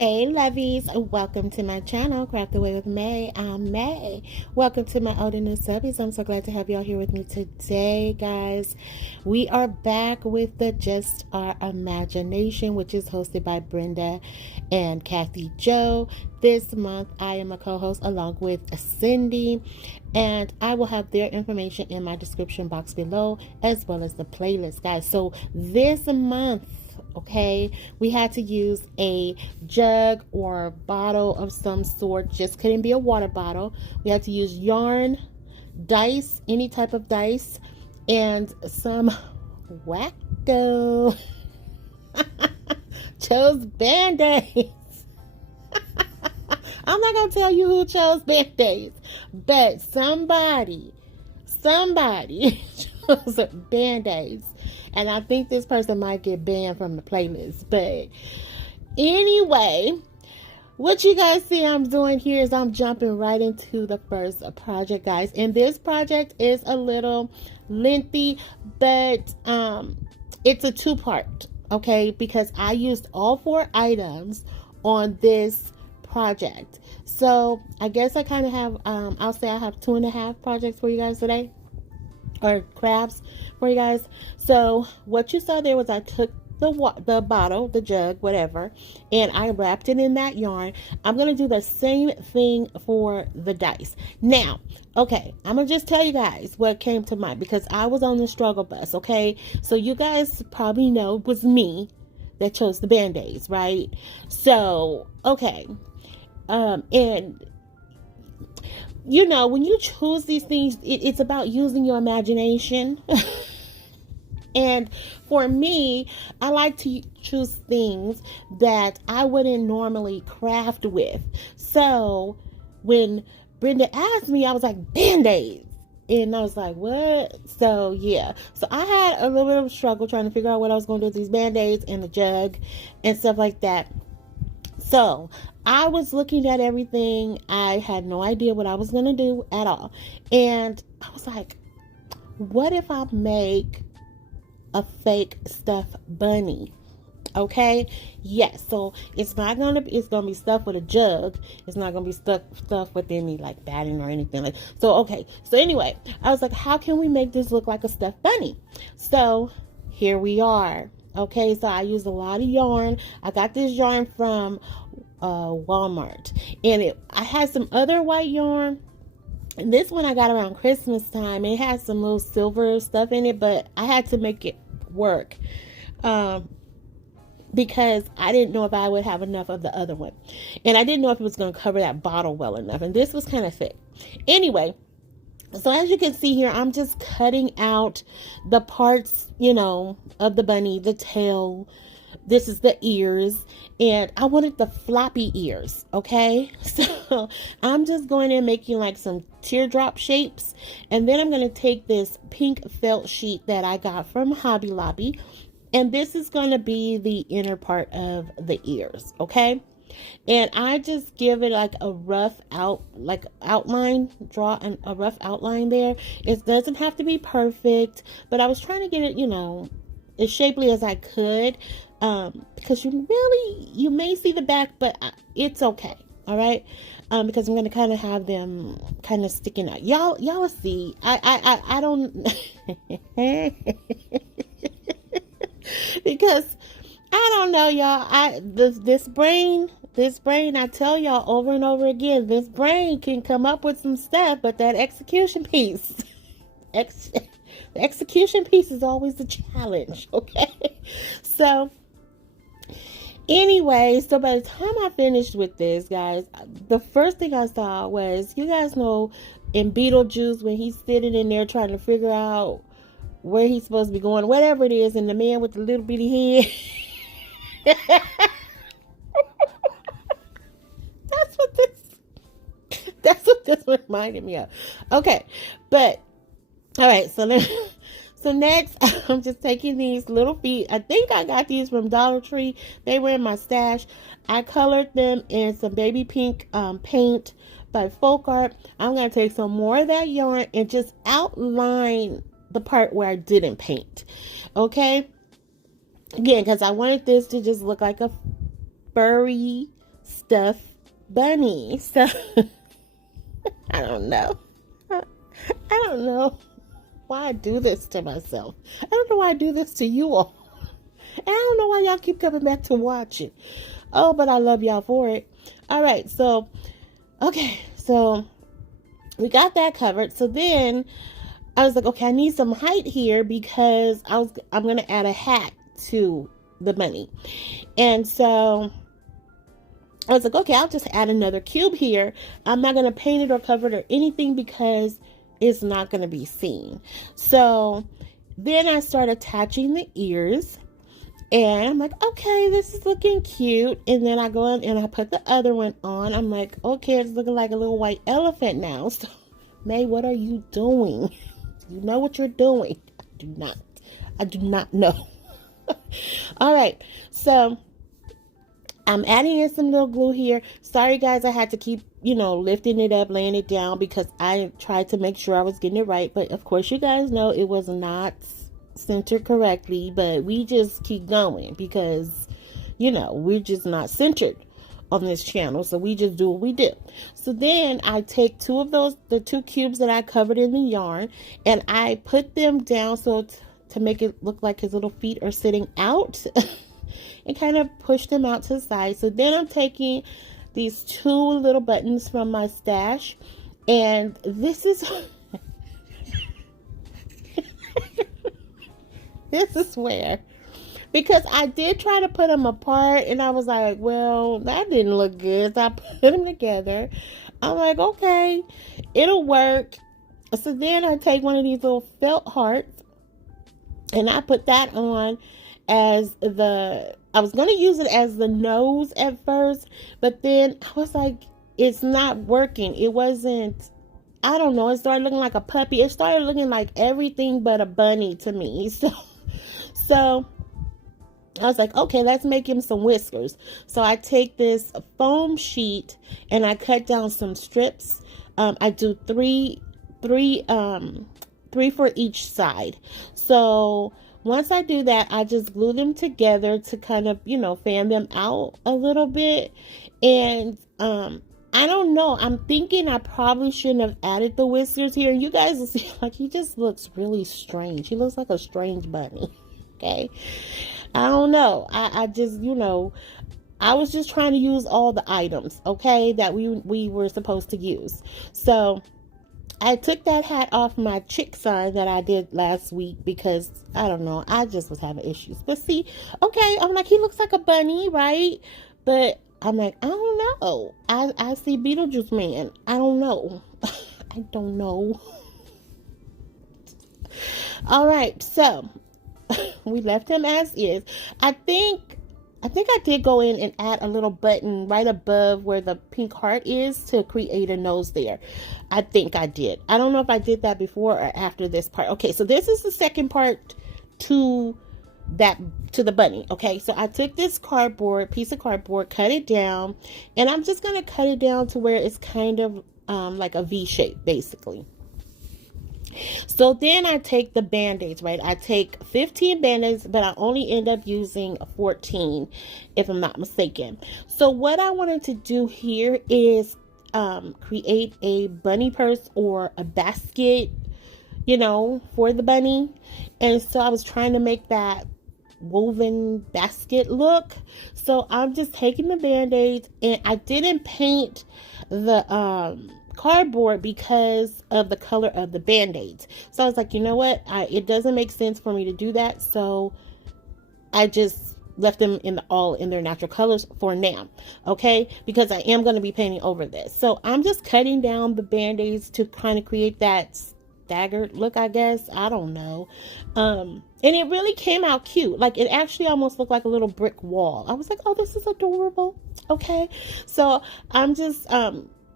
Hey Lovies, welcome to my channel, Craft Away with May. I'm May. Welcome to my old and new subbies. I'm so glad to have y'all here with me today, guys. We are back with the Just Our Imagination, which is hosted by Brenda and Kathy Joe. This month, I am a co-host along with Cindy, and I will have their information in my description box below, as well as the playlist, guys. So this month, okay, we had to use a jug or bottle of some sort. Just couldn't be a water bottle. We had to use yarn, dice, any type of dice, and some wacko chose band-aids. I'm not gonna tell you who chose band-aids, but somebody chose band-aids. And I think this person might get banned from the playlist. But anyway, what you guys see I'm doing here is I'm jumping right into the first project, guys. And this project is a little lengthy, but it's a two-part, okay? Because I used all 4 items on this project. So I guess I kind of have, I'll say I have 2.5 projects for you guys today. Or crafts for you guys. So what you saw there was I took the bottle, the jug, whatever, and I wrapped it in that yarn. I'm gonna do the same thing for the dice. Now, okay, I'm gonna just tell you guys what came to mind because I was on the struggle bus. Okay, so you guys probably know it was me that chose the band-aids, right? So okay, and you know, when you choose these things, it's about using your imagination. And for me, I like to choose things that I wouldn't normally craft with. So when Brenda asked me, I was like, band-aids. And I was like, what? So yeah. So I had a little bit of a struggle trying to figure out what I was going to do with these band-aids and the jug and stuff like that. So I was looking at everything. I had no idea what I was going to do at all. And I was like, what if I make a fake stuffed bunny? Okay. Yes. So it's going to be stuffed with a jug. It's not going to be stuffed with any like batting or anything like. So, okay. So anyway, I was like, how can we make this look like a stuffed bunny? So here we are. Okay. So I used a lot of yarn. I got this yarn from Walmart, and I had some other white yarn, and this one I got around Christmas time. It had some little silver stuff in it, but I had to make it work because I didn't know if I would have enough of the other one, and I didn't know if it was going to cover that bottle well enough, and this was kind of thick. Anyway, so as you can see here, I'm just cutting out the parts, you know, of the bunny, the tail. This is the ears, and I wanted the floppy ears, okay? So I'm just going in making like some teardrop shapes, and then I'm going to take this pink felt sheet that I got from Hobby Lobby, and this is going to be the inner part of the ears, okay? And I just give it like a rough outline, draw a rough outline there. It doesn't have to be perfect, but I was trying to get it, you know, as shapely as I could, because you may see the back, but it's okay. All right. Because I'm going to kind of have them kind of sticking out. Y'all will see. I don't, because I don't know, y'all. This brain, I tell y'all over and over again, this brain can come up with some stuff, but that execution piece, the execution piece is always the challenge, okay? So, anyway, so by the time I finished with this, guys, the first thing I saw was, you guys know in Beetlejuice when he's sitting in there trying to figure out where he's supposed to be going, whatever it is, and the man with the little bitty head. That's what this reminded me of. Okay, but all right, so next I'm just taking these little feet. I think I got these from Dollar Tree. They were in my stash. I colored them in some baby pink paint by FolkArt. I'm going to take some more of that yarn and just outline the part where I didn't paint. Okay? Again, because I wanted this to just look like a furry stuffed bunny. So I don't know. I don't know why I do this to myself. I don't know why I do this to you all. And I don't know why y'all keep coming back to watch it. Oh, but I love y'all for it. All right, so, okay, so we got that covered. So then I was like, okay, I need some height here because I'm going to add a hat to the bunny. And so I was like, okay, I'll just add another cube here. I'm not going to paint it or cover it or anything because it's not going to be seen. So then I start attaching the ears. And I'm like, okay, this is looking cute. And then I go in and I put the other one on. I'm like, okay, it's looking like a little white elephant now. So, May, what are you doing? You know what you're doing. I do not know. All right. So, I'm adding in some little glue here. Sorry, guys, I had to keep, lifting it up, laying it down because I tried to make sure I was getting it right. But, of course, you guys know it was not centered correctly, but we just keep going because we're just not centered on this channel, so we just do what we do. So then I take the two cubes that I covered in the yarn, and I put them down so to make it look like his little feet are sitting out and kind of push them out to the side. So then I'm taking these two little buttons from my stash, and this is this is where, because I did try to put them apart and I was like, well, that didn't look good. So I put them together. I'm like, okay, it'll work. So then I take one of these little felt hearts and I put that on as I was going to use it as the nose at first, but then I was like, it's not working. It wasn't, I don't know. It started looking like a puppy. It started looking like everything but a bunny to me. So I was like, okay, let's make him some whiskers. So I take this foam sheet and I cut down some strips. I do three for each side. So once I do that, I just glue them together to kind of, fan them out a little bit. And I don't know. I'm thinking I probably shouldn't have added the whiskers here. You guys will see, like, he just looks really strange. He looks like a strange bunny. Okay. I don't know. I just, I was just trying to use all the items, okay, that we were supposed to use. So I took that hat off my chick sign that I did last week because, I don't know, I just was having issues. But see, okay, I'm like, he looks like a bunny, right? But I'm like, I don't know. I see Beetlejuice Man. I don't know. I don't know. All right, so we left him as is. I think I did go in and add a little button right above where the pink heart is to create a nose there. I think I did. I don't know if I did that before or after this part. Okay, so this is the second part to the bunny. Okay, so I took this piece of cardboard, cut it down, and I'm just going to cut it down to where it's kind of like a V shape, basically. So then I take the band-aids, right? I take 15 band-aids, but I only end up using 14, if I'm not mistaken. So what I wanted to do here is create a bunny purse or a basket, for the bunny. And so I was trying to make that woven basket look. So I'm just taking the band-aids, and I didn't paint the cardboard because of the color of the band-aids. So I was like, you know what, it doesn't make sense for me to do that, so I just left them all in their natural colors for now, okay, because I am going to be painting over this. So I'm just cutting down the band-aids to kind of create that staggered look, I guess. I don't know. And it really came out cute. Like, it actually almost looked like a little brick wall. I was like, oh, this is adorable. Okay, so I'm just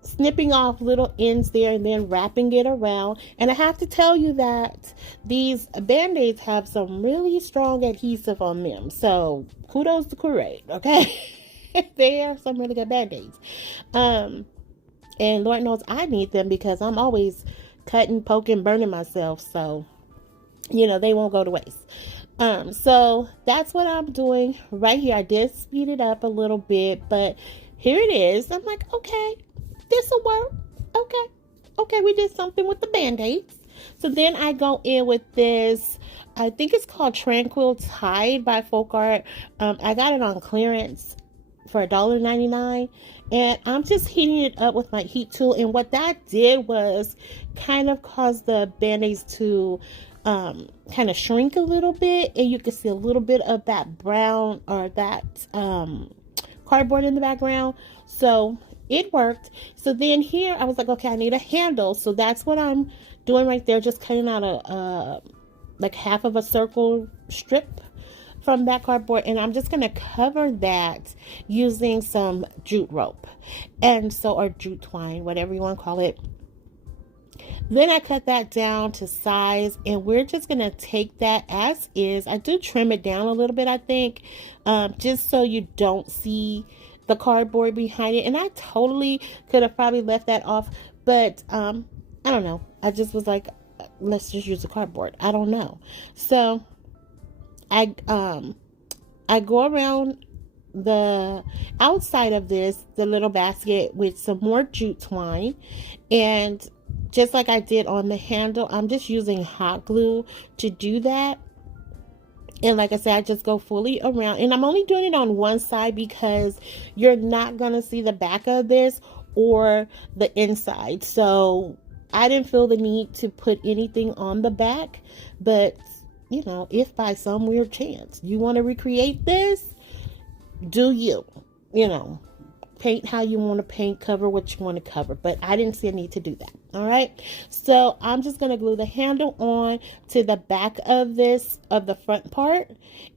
snipping off little ends there and then wrapping it around. And I have to tell you that these band-aids have some really strong adhesive on them, so kudos to Cricut, okay? They are some really good band-aids. And Lord knows I need them because I'm always cutting, poking, burning myself, so they won't go to waste. So that's what I'm doing right here. I did speed it up a little bit, but here it is. I'm like, okay, this will work. Okay, we did something with the Band-Aids. So then I go in with this, I think it's called Tranquil Tide by FolkArt. I got it on clearance for $1.99, and I'm just heating it up with my heat tool. And what that did was kind of cause the Band-Aids to kind of shrink a little bit, and you can see a little bit of that brown or that cardboard in the background. So it worked. So then here I was like, okay, I need a handle. So that's what I'm doing right there, just cutting out a like half of a circle strip from that cardboard, and I'm just gonna cover that using some jute rope, and so, or jute twine, whatever you want to call it. Then I cut that down to size, and we're just gonna take that as is. I do trim it down a little bit, I think, just so you don't see the cardboard behind it. And I totally could have probably left that off, but I don't know. I just was like, let's just use the cardboard. I don't know. So I go around the outside of this, the little basket, with some more jute twine, and just like I did on the handle, I'm just using hot glue to do that. And like I said, I just go fully around, and I'm only doing it on one side because you're not gonna see the back of this or the inside. So I didn't feel the need to put anything on the back, but you know, if by some weird chance you want to recreate this, do you know, paint how you want to paint, cover what you want to cover. But I didn't see a need to do that. All right, so I'm just going to glue the handle on to the back of this, of the front part,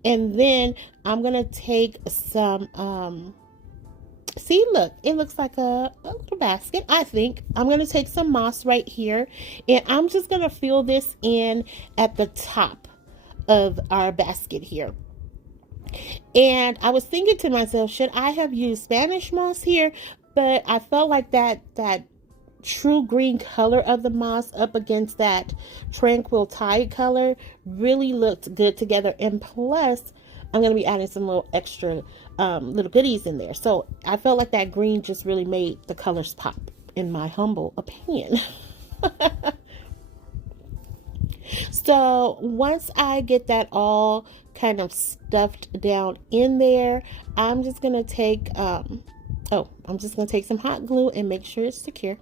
and then I'm going to take some see, look, it looks like a little basket. I think I'm going to take some moss right here, and I'm just going to fill this in at the top of our basket here. And I was thinking to myself, should I have used Spanish moss here? But I felt like that true green color of the moss up against that Tranquil Tide color really looked good together. And plus, I'm going to be adding some little extra little goodies in there. So I felt like that green just really made the colors pop, in my humble opinion. So once I get that all kind of stuffed down in there, I'm just going to take, I'm just going to take some hot glue and make sure it's secure.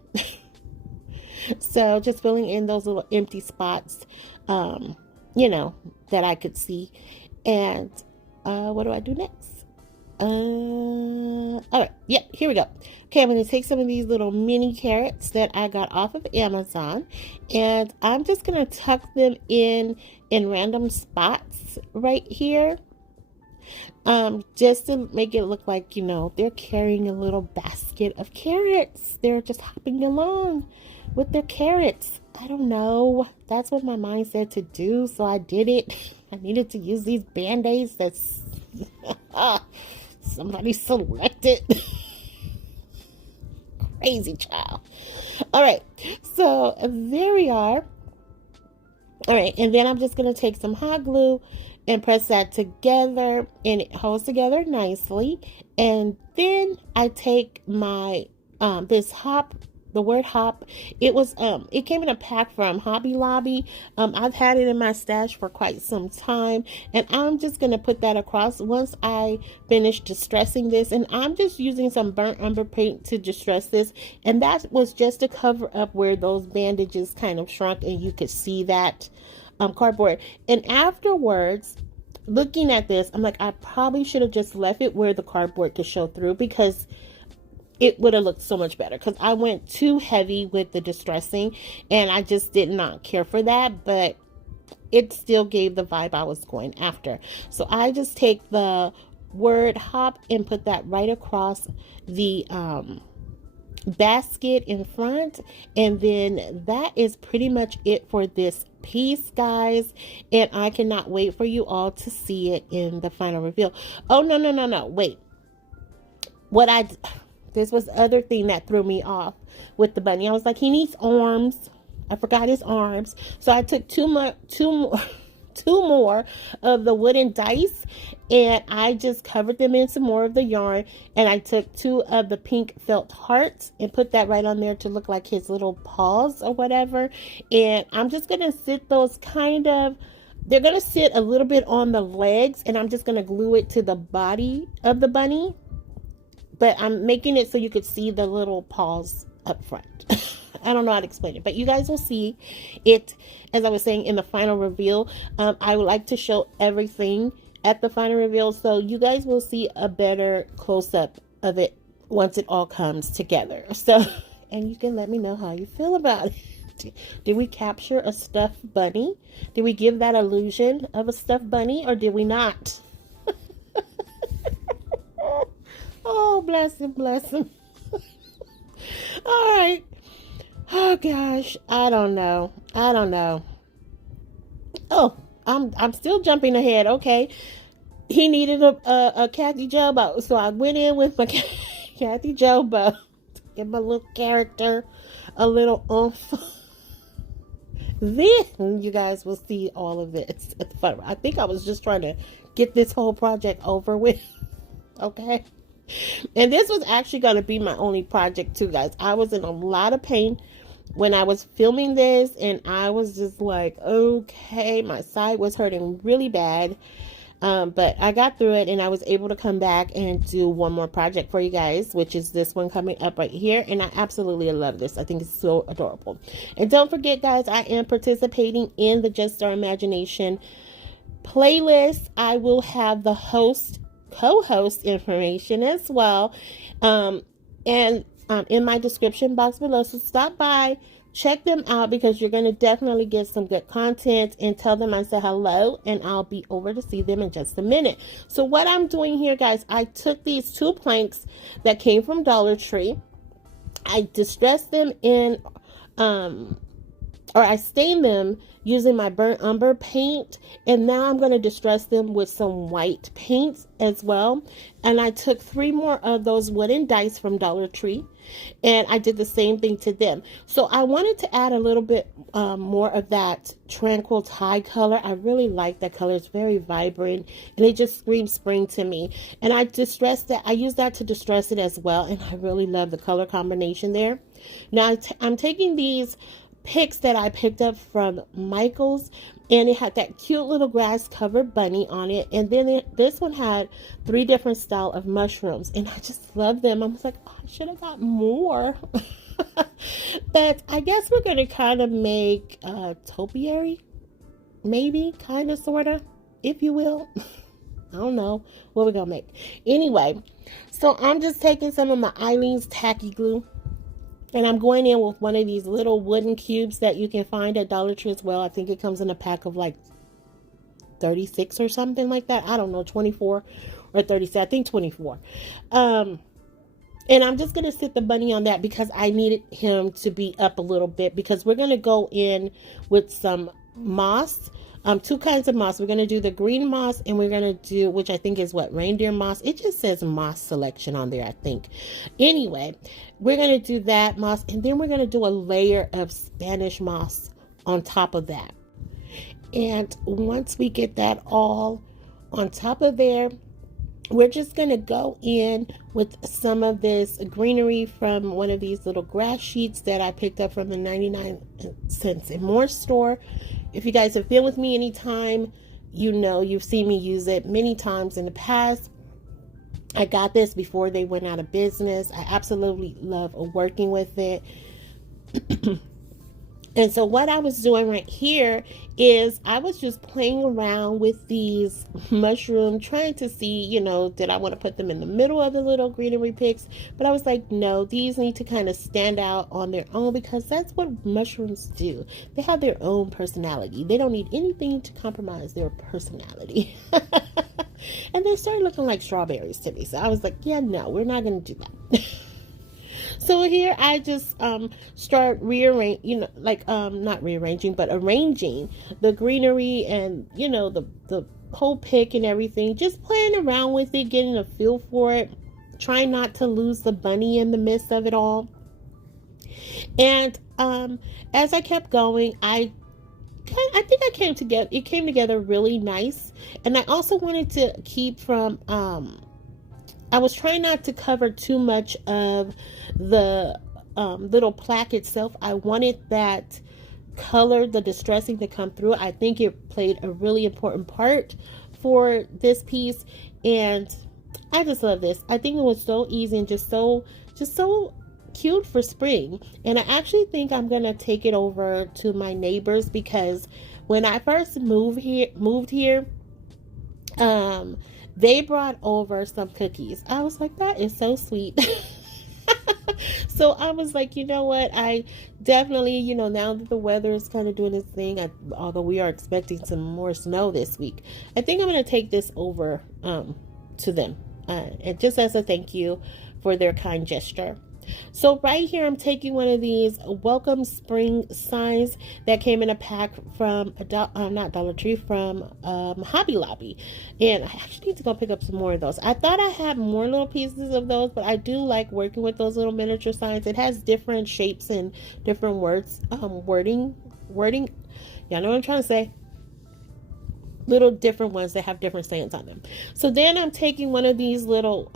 So just filling in those little empty spots, you know, that I could see. And what do I do next? All right, yep, here we go. Okay, I'm going to take some of these little mini carrots that I got off of Amazon, and I'm just going to tuck them in random spots right here, just to make it look like, you know, they're carrying a little basket of carrots. They're just hopping along with their carrots. I don't know. That's what my mind said to do, so I did it. I needed to use these Band-Aids that's somebody selected. Crazy child. All right, so there we are. All right, and then I'm just going to take some hot glue and press that together, and it holds together nicely. And then I take my this hop, the word hop, it was it came in a pack from Hobby Lobby. I've had it in my stash for quite some time, and I'm just gonna put that across once I finish distressing this. And I'm just using some burnt umber paint to distress this, and that was just to cover up where those bandages kind of shrunk and you could see that cardboard. And afterwards, looking at this, I'm like, I probably should have just left it where the cardboard could show through, because it would have looked so much better, because I went too heavy with the distressing and I just did not care for that, but it still gave the vibe I was going after. So I just take the word hop and put that right across the basket in front, and then that is pretty much it for this piece, guys. And I cannot wait for you all to see it in the final reveal. Oh, no, wait. This was the other thing that threw me off with the bunny. I was like, he needs arms. I forgot his arms. So I took two two more of the wooden dice, and I just covered them in some more of the yarn, and I took two of the pink felt hearts and put that right on there to look like his little paws or whatever. And I'm just gonna sit those they're gonna sit a little bit on the legs, and I'm just gonna glue it to the body of the bunny, but I'm making it so you could see the little paws up front. I don't know how to explain it, but you guys will see it, as I was saying, in the final reveal. I would like to show everything at the final reveal, so you guys will see a better close-up of it once it all comes together. So, and you can let me know how you feel about it. Did we capture a stuffed bunny? Did we give that illusion of a stuffed bunny, or did we not? Oh, bless him, bless him. All right. Oh gosh, I don't know. Oh, I'm still jumping ahead. Okay, he needed a Kathy Jo bow, so I went in with my Kathy Jo bow to give my little character a little oomph. Then you guys will see all of this. I think I was just trying to get this whole project over with. Okay. And this was actually going to be my only project too, guys. I was in a lot of pain when I was filming this, and I was just like, okay, my side was hurting really bad. But I got through it, and I was able to come back and do one more project for you guys, which is this one coming up right here. And I absolutely love this. I think it's so adorable. And don't forget, guys, I am participating in the Just Our Imagination playlist. I will have the co-host information as well, in my description box below, so stop by, check them out, because you're going to definitely get some good content, and tell them I said hello, and I'll be over to see them in just a minute. So what I'm doing here, guys, I took these two planks that came from Dollar Tree. I distressed them in I stained them using my burnt umber paint, and now I'm going to distress them with some white paint as well. And I took 3 more of those wooden dice from Dollar Tree, and I did the same thing to them. So I wanted to add a little bit more of that tranquil tie color. I really like that color. It's very vibrant, and it just screams spring to me. And I distressed that. I used that to distress it as well, and I really love the color combination there. Now I'm taking these picks that I picked up from Michael's, and it had that cute little grass covered bunny on it, and then this one had 3 different style of mushrooms, and I just love them. I was like, oh, I should have got more. But I guess we're gonna kind of make a topiary, maybe, kind of, sort of, if you will. I don't know what we're gonna make. Anyway, so I'm just taking some of my Eileen's tacky glue, and I'm going in with one of these little wooden cubes that you can find at Dollar Tree as well. I think it comes in a pack of like 36 or something like that. I don't know, 24 or 36. I think 24. And I'm just going to sit the bunny on that because I needed him to be up a little bit, because we're going to go in with some moss. 2 kinds of moss. We're going to do the green moss, and we're going to do, which I think is what, reindeer moss. It just says moss selection on there, I think. Anyway, we're going to do that moss, and then we're going to do a layer of Spanish moss on top of that. And once we get that all on top of there, we're just going to go in with some of this greenery from one of these little grass sheets that I picked up from the 99 cents and more store. If you guys have been with me anytime, you know you've seen me use it many times in the past. I got this before they went out of business. I absolutely love working with it. And so what I was doing right here is I was just playing around with these mushrooms, trying to see, you know, did I want to put them in the middle of the little greenery picks? But I was like, no, these need to kind of stand out on their own, because that's what mushrooms do. They have their own personality. They don't need anything to compromise their personality. And they started looking like strawberries to me. So I was like, yeah, no, we're not going to do that. So here I just start rearranging, you know, like not rearranging, but arranging the greenery and, you know, the whole pick and everything, just playing around with it, getting a feel for it, trying not to lose the bunny in the midst of it all. And as I kept going, I I think it came together really nice. And I also wanted to keep from, I was trying not to cover too much of the little plaque itself. I wanted that color, the distressing, to come through. I think it played a really important part for this piece, and I just love this. I think it was so easy and just so cute for spring. And I actually think I'm gonna take it over to my neighbors, because when I first moved here, they brought over some cookies. I was like, that is so sweet. So I was like, you know what? I definitely, you know, now that the weather is kind of doing its thing, although we are expecting some more snow this week, I think I'm going to take this over to them, and just as a thank you for their kind gesture. So right here, I'm taking one of these welcome spring signs that came in a pack from not Dollar Tree, from Hobby Lobby, and I actually need to go pick up some more of those. I thought I had more little pieces of those, but I do like working with those little miniature signs. It has different shapes and different words, wording. Y'all know what I'm trying to say. Little different ones that have different sayings on them. So then I'm taking one of these little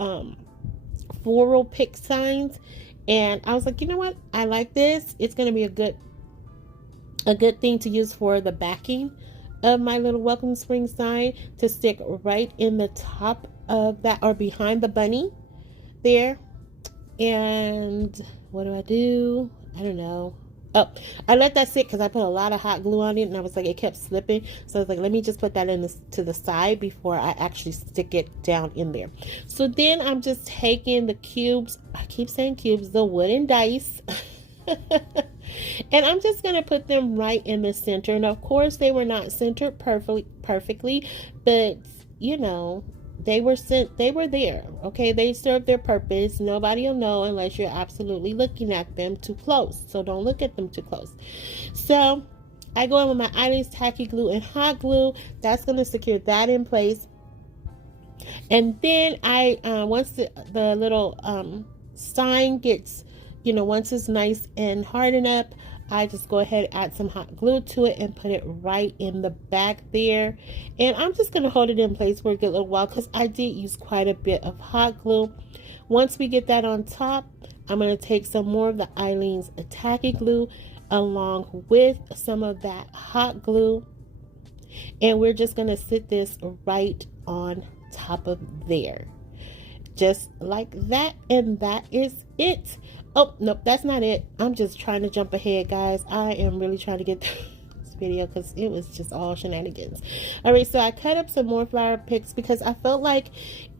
floral pick signs, and I was like, you know what, I like this. It's going to be a good thing to use for the backing of my little welcome spring sign, to stick right in the top of that, or behind the bunny there. And what do? I don't know. Oh, I let that sit because I put a lot of hot glue on it, and I was like, it kept slipping. So I was like, let me just put that to the side before I actually stick it down in there. So then I'm just taking the cubes. I keep saying cubes, the wooden dice. And I'm just going to put them right in the center. And of course, they were not centered perfectly, but you know, they were there. Okay, they served their purpose. Nobody will know unless you're absolutely looking at them too close. So don't look at them too close. So I go in with my Eileen tacky glue and hot glue. That's going to secure that in place. And then I once the little sign gets, you know, once it's nice and hardened up, I just go ahead and add some hot glue to it and put it right in the back there. And I'm just going to hold it in place for a good little while, because I did use quite a bit of hot glue. Once we get that on top, I'm going to take some more of the Eileen's tacky glue along with some of that hot glue, and we're just going to sit this right on top of there, just like that. And that is it. Oh, nope, that's not it. I'm just trying to jump ahead, guys. I am really trying to get through this video because it was just all shenanigans. All right, so I cut up some more flower picks because I felt like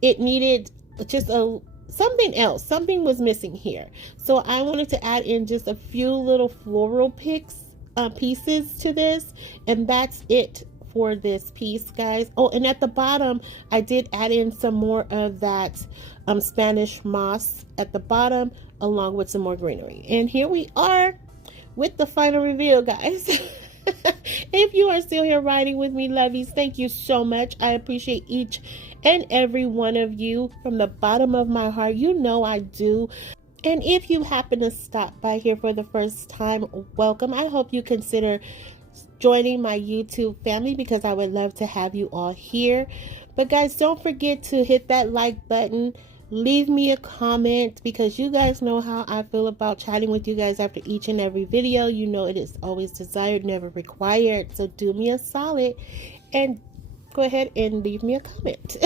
it needed just something else. Something was missing here. So I wanted to add in just a few little floral pieces to this, and that's it for this piece, guys. Oh, and at the bottom, I did add in some more of that Spanish moss at the bottom, along with some more greenery. And here we are with the final reveal, guys. If you are still here riding with me, lovies, thank you so much. I appreciate each and every one of you from the bottom of my heart. You know I do. And if you happen to stop by here for the first time, welcome. I hope you consider joining my YouTube family, because I would love to have you all here. But guys, don't forget to hit that like button. Leave me a comment, because you guys know how I feel about chatting with you guys after each and every video. You know it is always desired, never required. So do me a solid and go ahead and leave me a comment.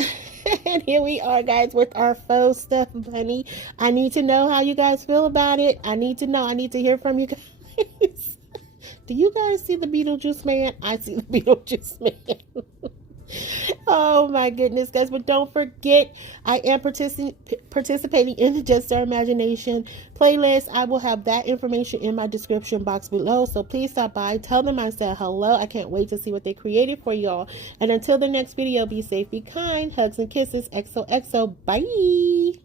And here we are, guys, with our faux stuff bunny. I need to know how you guys feel about it. I need to know. I need to hear from you guys. Do you guys see the Beetlejuice man? I see the Beetlejuice man. Oh my goodness, guys. But don't forget, I am participating in the Just Our Imagination playlist. I will have that information in my description box below, so please stop by, tell them I said hello. I can't wait to see what they created for y'all. And until the next video, be safe, be kind, hugs and kisses, XOXO, bye.